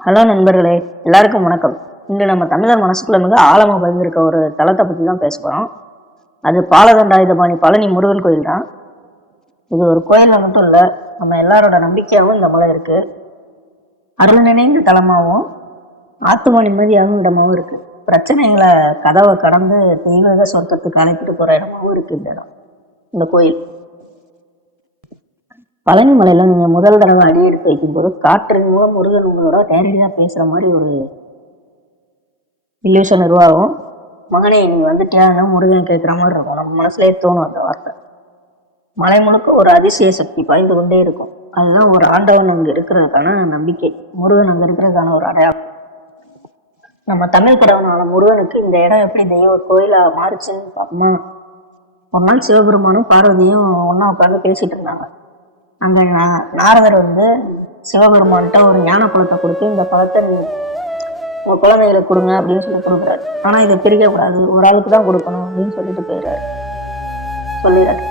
Hello நண்பர்களே எல்லாருக்கும் வணக்கம். இன்று நம்ம தமிழர் மனசுக்குள்ள மிக ஆழமாக பதிந்திருக்க ஒரு தலத்தை பற்றி தான் பேச போகிறோம் அது பாலதண்டாயுதபாணி பழனி முருகன் கோயில் தான். இது ஒரு கோயிலில் மட்டும் இல்லை நம்ம எல்லாரோட நம்பிக்கையாகவும் இந்த மலை இருக்குது அருள் நினைந்த தலமாகவும் ஆத்தும நிம்மதியாகவும் இடமாகவும் இருக்குது பிரச்சனைகளை கதவை கடந்து தெய்வீக சொர்க்கத்துக்கு அழைச்சிட்டு போகிற இடமாகவும் இருக்குது இந்த இடம் இந்த கோயில். பழனி மலையில் நீங்கள் முதல் தடவை அடி எடுத்து வைக்கும்போது காற்றின் மூலம் முருகன் உங்களோட நேரடியாக பேசுகிற மாதிரி ஒரு இல்லூஷன் உருவாகும். மகனே நீ வந்துட்டியான்னு முருகன் கேட்குற மாதிரி இருக்கும். நம்ம மனசுலேயே தோணும் அந்த வார்த்தை. மலை முழுக்க ஒரு அதிசய சக்தி பாய்ந்து கொண்டே இருக்கும். அதுதான் ஒரு ஆண்டவன் அங்கே இருக்கிறதுக்கான நம்பிக்கை. முருகன் அங்கே இருக்கிறதுக்கான ஒரு அடையாளம். நம்ம தமிழ் கடவுளான முருகனுக்கு இந்த இடம் எப்படி தெய்வ கோயிலாக மாறுச்சுன்னு பார்த்தோம்னா ஒரு நாள் சிவபெருமானும் பார்வதியும் ஒன்றா உட்காந்து பேசிட்டு இருந்தாங்க. அங்கே நாரதர் வந்து சிவபெருமான்கிட்ட ஒரு ஞான பழத்தை கொடுத்து இந்த பழத்தை உங்கள் குழந்தைகளுக்கு கொடுங்க அப்படின்னு சொல்லி கொடுக்குறாரு. ஆனால் இதை பிரிக்கக்கூடாது. ஒரு ஆளுக்கு தான் கொடுக்கணும் அப்படின்னு சொல்லிட்டு போயிடுறாரு. சொல்லிடுறாரு.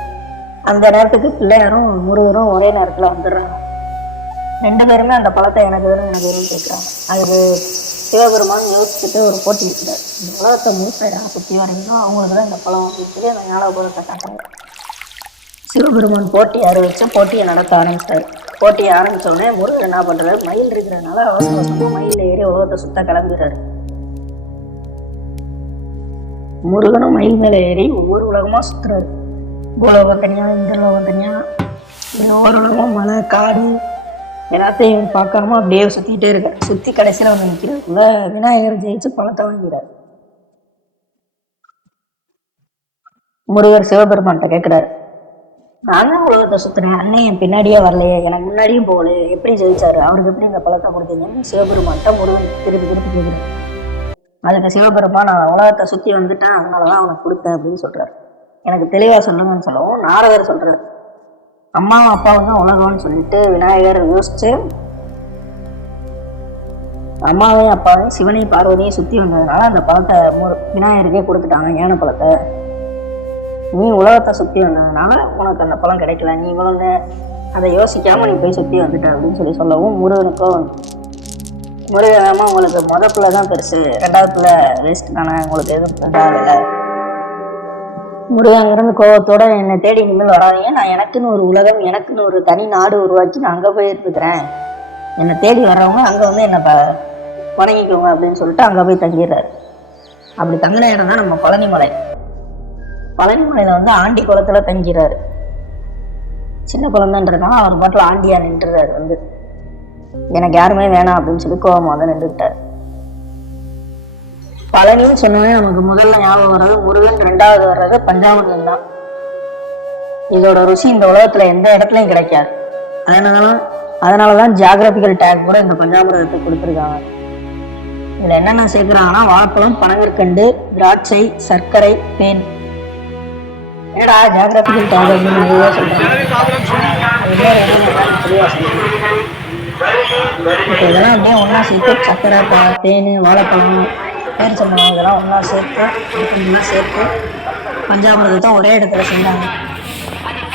அந்த நேரத்துக்கு பிள்ளையாரும் முருகரும் ஒரே நேரத்தில் வந்துடுறாங்க. ரெண்டு பேருமே அந்த பழத்தை எனக்கு வேணும் எனக்கு வேணும் கேட்குறாங்க அது சிவபெருமான் யோசிச்சுட்டு ஒரு போட்டி இருக்கிறார் இந்த உலகத்தை முழுசா யார் சுற்றி வரீங்களோ அவங்களுக்கு தான் இந்த பழம் அப்படின்னு சொல்லி அந்த ஞான பழத்தை காட்டுறாங்க சிவபெருமான் போட்டி அறிவிச்சு போட்டியை நடத்த ஆரம்பிச்சார். போட்டியை ஆரம்பித்த உடனே முருகன் என்ன பண்றாரு? மயில் இருக்கிறதுனால அவசர அவசரமா மயில் ஏறி உலகத்தை சுத்த கிளம்புறாரு. முருகனும் மயில் மேல ஏறி ஒவ்வொரு உலகமா சுத்துறாரு. பூலோகம் தனியா இந்த லோகம் தனியா இப்படி ஒவ்வொரு உலகம் மலை காடு எல்லாத்தையும் பார்க்காம அப்படியே சுத்திட்டே இருக்கார். சுத்தி கடைசியில் வந்து நிக்கிறதுக்குள்ள விநாயகர் ஜெயிச்சு பழத்தை வாங்கிறார் முருகர் சிவபெருமான்கிட்ட கேட்குறாரு நான் உலகத்தை சுத்துறேன். அண்ணன் என் பின்னாடியே வரலையே. எனக்கு முன்னாடியும் போகலையே எப்படி ஜெயிச்சாரு? அவருக்கு எப்படி இந்த பழத்தை கொடுத்தீங்கன்னு சிவபெருமான்ட்ட முருகன் திருப்பி திருப்பி கேட்குறேன் அதுக்கு சிவபெருமான் நான் உலகத்தை சுத்தி வந்துட்டேன். அதனாலதான் அவனுக்கு கொடுத்தேன் அப்படின்னு சொல்றாரு. எனக்கு தெளிவா சொல்லுங்கன்னு சொல்லவும் நாரதர் சொல்றாரு. அம்மாவும் அப்பாவும் தான் உலகம்னு சொல்லிட்டு விநாயகர் யோசிச்சு அம்மாவையும் அப்பாவையும் சிவனையும் பார்வதியும் சுத்தி வந்ததுனால அந்த பழத்தை விநாயகருக்கே கொடுத்துட்டாங்க. ஞான பழத்தை? நீ உலகத்தை சுத்தி வந்ததுனால உனக்கு அந்த பழம் கிடைக்கல. நீ இவ்வளவு அதை யோசிக்காம நீ போய் சுத்தி வந்துட்ட அப்படின்னு சொல்லி சொல்லவும் முருகனுக்கும் முருகனாம உங்களுக்கு முத பிள்ளை தான் பெருசு. ரெண்டாவது பிள்ளை வேஸ்ட் தானே. உங்களுக்கு எதுவும் தேவையில்லை. முருகங்கிறது கோவத்தோட என்னை தேடி இனிமேல் வராதீங்க. நான் எனக்குன்னு ஒரு உலகம் எனக்குன்னு ஒரு தனி நாடு உருவாக்கி நான் அங்கே போய் இருக்கிறேன். என்னை தேடி வர்றவங்க அங்கே வந்து என்னை ப வணங்கிக்கோங்க அப்படின்னு சொல்லிட்டு அங்கே போய் தங்கிடுறாரு. அப்படி தங்கின இடம் தான் நம்ம பழனிமலை. பழனிமலையில் வந்து ஆண்டி குளத்துல தங்கிறாரு. சின்ன குழந்தைன்றதுனால அவர் பாட்டில் ஆண்டியா நின்றுறாரு வந்து. எனக்கு யாருமே வேணாம் அப்படின்னு சொல்லி கோபமாக தான் நின்றுட்டார். பழனின்னு சொன்னோடனே நமக்கு முதல்ல ஞாபகம் வர்றது முருகன் ரெண்டாவது வர்றது பஞ்சாமிர்தம் தான். இதோட ருசி இந்த உலகத்துல எந்த இடத்துலையும் கிடைக்காது. அதனால அதனாலதான் ஜியாகிரபிக்கல் டேக் கூட இந்த பஞ்சாமிரதத்தை கொடுத்துருக்காங்க. இதுல என்னென்ன சேர்க்கிறாங்கன்னா வாழைப்பழம் பனங்கற்கண்டு திராட்சை சர்க்கரை தேன். தெளிவா சொல்லுங்க இப்போ இதெல்லாம் அப்படியே ஒன்றா சேர்த்து சர்க்கரை ப- தேன் வாழைப்பழம் பேரிச்சம்பழம் இதெல்லாம் ஒன்றா சேர்த்து இதுக்கெல்லாம் சேர்த்து பஞ்சாமிரதத்தை ஒரே இடத்துல செஞ்சாங்க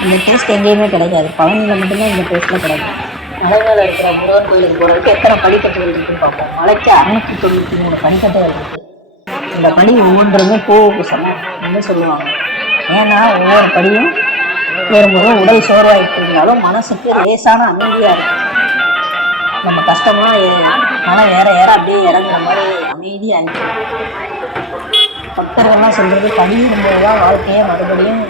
இந்த டேஸ்ட் எங்கேயுமே கிடைக்காது. பழனியில் மட்டும்தான் இந்த டேஸ்ட்டில் கிடைக்கும். மலை மேலே இருக்கிற முருகன் கோயிலுக்கு போகிறதுக்கு எத்தனை படிக்கட்டுகள் இருக்குன்னு பார்ப்போம். மலைக்கு அறுநூத்தி தொண்ணூற்றி மூணு படிக்கட்டுகள் இருக்கு. இந்த படி ஒவ்வொன்றுமே பூவுக்கு சமம் அப்படின்னு சொல்லுவாங்க? ஏன்னா ஒவ்வொரு படியும் ஏறும்போது உடல் சோர்வாயிட்டு இருந்தாலும் மனசுக்கு லேசான அமைதியாக இருக்கும். நம்ம கஷ்டமா ஏ- ஏற ஏற அப்படியே இறங்குற மாதிரி அமைதியா இருந்துச்சு பக்தர்கள்லாம் சொல்றது படி தான் வாழ்க்கையே மறுபடியும்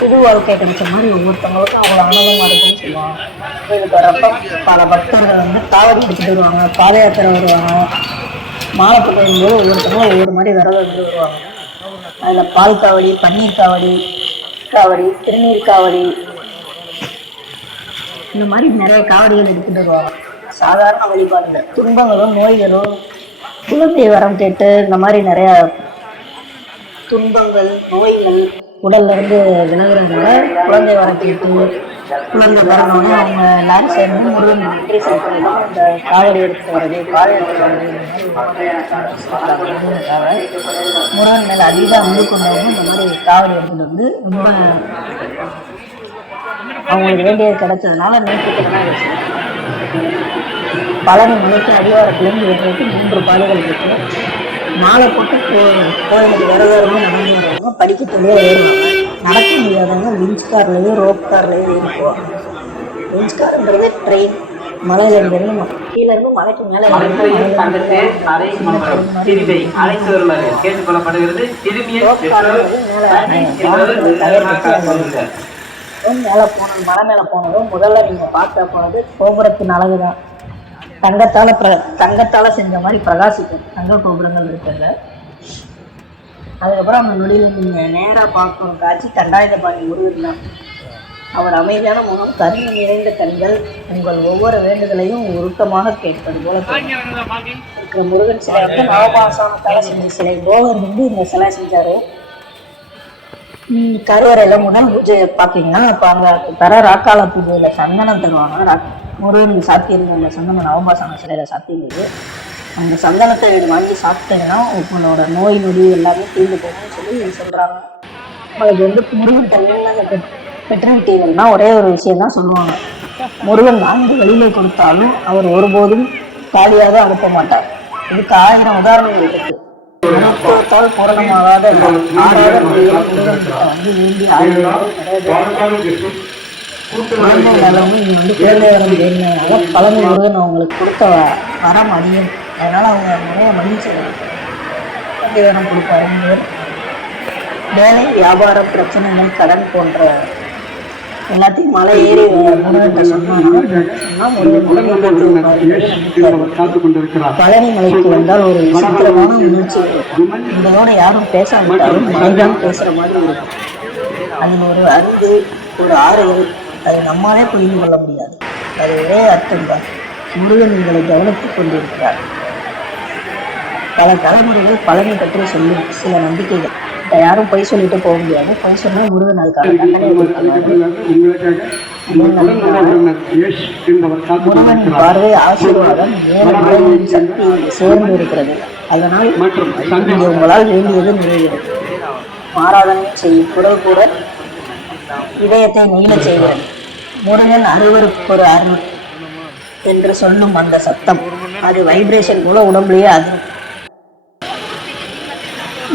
புது வாழ்க்கை கிடைச்ச மாதிரி ஒவ்வொருத்தவங்களுக்கும் அவ்வளோ ஆனந்தமா இருக்கும்னு சொல்லுவாங்க. கோயிலுக்கு வரப்ப பல பக்தர்கள் வந்து காவடி எடுத்துட்டு வருவாங்க பாத யாத்திரை வருவாங்க மாலை போட்டு ஒவ்வொருத்தவங்களும் ஒவ்வொரு மாதிரி விரதம் வந்து வருவாங்க. அதில் பால் காவடி பன்னீர் காவடி காவடி திருநீர் காவடி. இந்த மாதிரி நிறைய காவடிகள் எடுத்துகிட்டு வருவாங்க சாதாரண வழிபாடுகள் துன்பங்களும் நோய்களும் குழந்தை வரம் கேட்டு இந்த மாதிரி நிறைய துன்பங்கள் நோய்கள் உடல்ல இருந்து விலகுறதுனால குழந்தை வரம் கேட்டு குழந்தை பிறந்தோடனே அவங்க எல்லாரும் சேர்ந்து முருகன் நன்றி செலுத்துறது இந்த காவடி எடுத்து வர்றது காவடி எடுத்து வர்றது முருகன் மேலே அதிக அன்பு கொண்டவங்க இந்த மாதிரி காவடி எடுத்துகிட்டு வந்து ரொம்ப அவங்களுக்கு வேண்டியது கிடைச்சதுனால நேற்றுக்கிழமை பழனி மலைக்கு அடிவாரத்துலேருந்து விடுறதுக்கு மூன்று பாதைகள் இருக்கு. மாலை போட்டு கோ கோயிலுக்கு விரதமாக நடந்து வரவங்க படிக்கட்டுலேயே ஏறுவாங்க நடக்க முடியாதவங்க விஞ்ச் கார்லேயும் ரோப் கார்லேயும் போவாங்க விஞ்ச் கார்ன்றது ட்ரெயின் மலையில இருந்து கீழே இருந்து மலைக்கு மேலே. மேலே போனது மலை மேலே போனதும் முதல்ல நீங்கள் பார்க்க போனது கோபுரத்தின் அழகு தான் தங்கத்தால் பிர தங்கத்தால் செஞ்ச மாதிரி பிரகாசிக்கும். தங்க கோபுரங்கள் இருக்கிறது அதுக்கப்புறம் அந்த நொடியில் நீங்கள் நேராக பார்க்கும் காட்சி தண்டாயுதபாணி முருகன் தான். அவர் அமைதியான முகம் கருணை நிறைந்த கண்கள் உங்கள் ஒவ்வொரு வேண்டுதலையும் உருக்கமாக கேட்பது போல இருக்கிற முருகன் சிலை வந்து நவபாசம் தலை செஞ்ச சிலை போகர் வந்து இந்த சிலை செஞ்சாரு. கருவறையில் முதல் பூஜை பார்த்தீங்கன்னா இப்போ அங்கே தர ராக்கால பூஜையில சந்தனம் தருவாங்க. ரா- முருகன் சாத்தியிருந்த சந்தனம் நவபாசன சிலையில சாத்தியிருந்தது அந்த சந்தனத்தை இது வாங்கி சாப்பிட்டீங்கன்னா உங்களோட நோய் நொடி எல்லாமே தீர்ந்து போகும்னு சொல்லி சொல்கிறாங்க அதுக்கு வந்து முருகன் தண்ணி பெற்றுவிட்டீங்கன்னா ஒரே ஒரு விஷயம் தான் சொல்லுவாங்க. முருகன் நான்கு வழியிலே கொடுத்தாலும் அவர் ஒருபோதும் காலியாக அனுப்ப மாட்டார். இதுக்கு ஆயிரம் உதாரணங்கள் இருக்கு. மருத்துவத்தால் பூரணமாகாத ஆறாத வந்து வேண்டி ஆயுதங்கள் குழந்தை வந்து குழந்தை வரம் வேணுனால பழனி முருகன் அவங்களுக்கு கொடுத்த வரம் அதிகம் அதனால அவங்க நிறைய மகிழ்ச்சி வரம் கொடுப்பாரு. வேலை வியாபாரம் பிரச்சனைகள் கடன் போன்ற எல்லாத்தையும் மலை ஏறி பழனி மலைக்கு வந்தால் ஒரு விசித்திரமான இருக்கும் இதோட யாரும் பேசாவிட்டாலும் மலைதான் பேசுற மாதிரி இருக்கும். அதில் ஒரு அன்பு ஒரு ஆறுதல் அதை நம்மாலே புரிந்து கொள்ள முடியாது. அது ஒரே அர்த்தம் தான் முருகன் உங்களை கவனித்துக் கொண்டிருக்கிறார். பல தலைமுறைகள் பழனி பற்றி சொல்லும் சில நம்பிக்கைகள். யாரும் பொய் சொல்லிட்டு போக முடியாது. பொய் சொன்னா முருகன் அதுக்காக கொண்டிருக்கிறார். பார்வை ஆசீர்வாதம் நேர மலையின் சக்தி சேர்ந்து இருக்கிறது. அதனால் இங்கே உங்களால் வேண்டியது நிறைவேறும் ஆராதனை செய்யும் குரல் கூட இதயத்தை நெகிழச் செய்கிறது. முருகன் அறுவருக்கு ஒரு அருள் என்று சொல்லும் அந்த சத்தம். அது வைப்ரேஷன் போல உடம்புலயே அதிரும்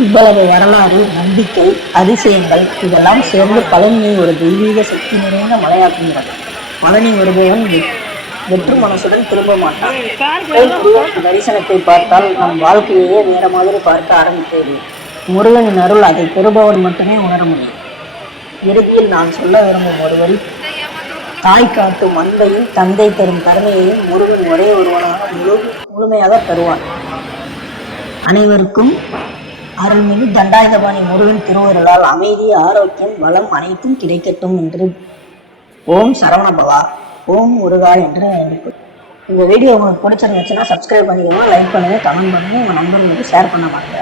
இவ்வளவு வரலாறு நம்பிக்கை அதிசயங்கள் இதெல்லாம் சேர்ந்து பழனியை ஒரு தெய்வீக சக்தி நிறைந்த மலையாக்குகிறது பழனி வருபவன் வெற்று மனசுடன் திரும்ப மாட்டான் தரிசனத்தை பார்த்தால் நம் வாழ்க்கையே வேற மாதிரி பார்க்க ஆரம்பிக்கிறது முருகனின் அருள் அதை பெறுபவன் மட்டுமே உணர முடியும். இறுதியில் நான் சொல்ல விரும்பும் ஒருவரி தாய் காட்டும் அன்பையும் தந்தை தரும் கருணையையும் முருகன் ஒரே ஒருவனாக முழு முழுமையாக தருவான் அனைவருக்கும் அருள்மிகு தண்டாயுதபாணி முருகன் திருவருளால் அமைதி ஆரோக்கியம் வளம் அனைத்தும் கிடைக்கட்டும் என்று ஓம் சரவணபவா ஓம் முருகா என்று வேண்டிக்கொள். இந்த வீடியோ உங்களுக்கு பிடிச்சிருந்துச்சுன்னா சப்ஸ்கிரைப் பண்ணிக்கோங்க லைக் பண்ணுங்கள் கமெண்ட் பண்ணுங்கள் உங்கள் நண்பர்களுக்கு ஷேர் பண்ண மாட்டேங்க